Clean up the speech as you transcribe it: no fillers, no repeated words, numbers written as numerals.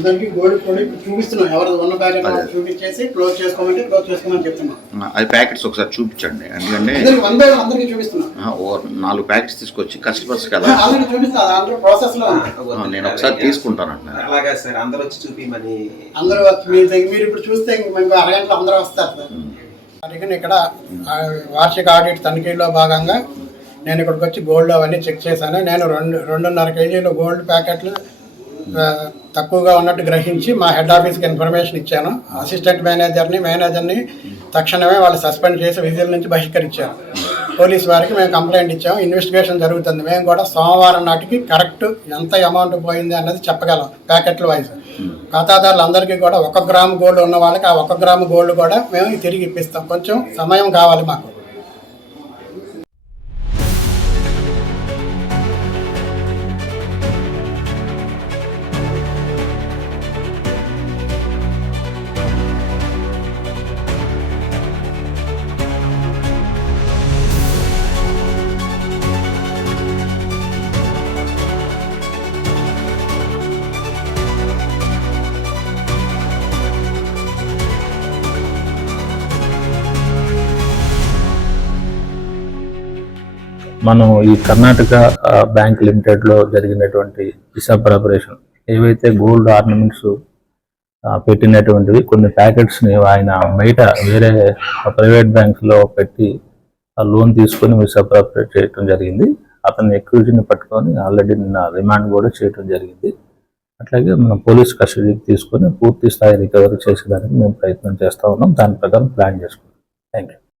అందరికి gold product చూపిస్తున్నాం. ఎవరు ఉన్న ప్యాకెట్ చూపించేసి క్లోజ్ చేసుకోమంటే క్లోజ్ చేసుకోమని చెప్తున్నాం. అది ప్యాకెట్స్ ఒకసారి చూపించండి, ఎందుకంటే అందరికి చూపిస్తున్నాం. 4 ప్యాకెట్స్ తీసుకొచ్చి కస్టమర్స్ కదా అందరికి చూపిస్తాను. అందరూ ప్రాసెస్ లో నేను ఒకసారి తీసుకుంటానండి. అలాగే సార్, అందరూ వచ్చి చూపిమని. అందరూ మీరు ఇప్పుడు చూస్తే మేము అరగంటలో అందరూ వస్తారు సార్. అందుకని ఇక్కడ వార్షిక ఆడిట్ తనిఖీలో భాగంగా నేను ఇక్కడికి వచ్చి గోల్డ్ అవన్నీ చెక్ చేశాను. నేను 2.5 కేజీలు గోల్డ్ ప్యాకెట్లు తక్కువగా ఉన్నట్టు గ్రహించి మా హెడ్ ఆఫీస్కి ఇన్ఫర్మేషన్ ఇచ్చాను. అసిస్టెంట్ మేనేజర్ని తక్షణమే వాళ్ళు సస్పెండ్ చేసి విధుల నుంచి బహిష్కరించారు. పోలీస్ వారికి మేము కంప్లైంట్ ఇచ్చాము. ఇన్వెస్టిగేషన్ జరుగుతుంది. మేము కూడా సోమవారం నాటికి కరెక్ట్ ఎంత అమౌంట్ పోయింది అన్నది చెప్పగలం. ప్యాకెట్ల వైజ్ ఖాతాదారులందరికీ కూడా 1 గ్రాము గోల్డ్ ఉన్న వాళ్ళకి ఆ 1 గ్రాము గోల్డ్ కూడా మేము తిరిగి ఇప్పిస్తాం. కొంచెం సమయం కావాలి మాకు. మనం ఈ కర్ణాటక బ్యాంక్ లిమిటెడ్లో జరిగినటువంటి మిస్అప్రాపరేషన్ ఏవైతే గోల్డ్ ఆర్నమెంట్స్ పెట్టినటువంటివి కొన్ని ప్యాకెట్స్ని ఆయన బయట వేరే ప్రైవేట్ బ్యాంక్స్లో పెట్టి లోన్ తీసుకొని మిస్అప్రాపరేట్ చేయడం జరిగింది. అతని ఎక్యూజ్ని పట్టుకొని ఆల్రెడీ నిన్న రిమాండ్ కూడా చేయడం జరిగింది. అట్లాగే మనం పోలీస్ కస్టడీకి తీసుకొని పూర్తి స్థాయి రికవరీ చేసేదానికి మేము ప్రయత్నం చేస్తూ ఉన్నాం. దాని ప్రకారం ప్లాన్ చేసుకున్నాం. Thank you.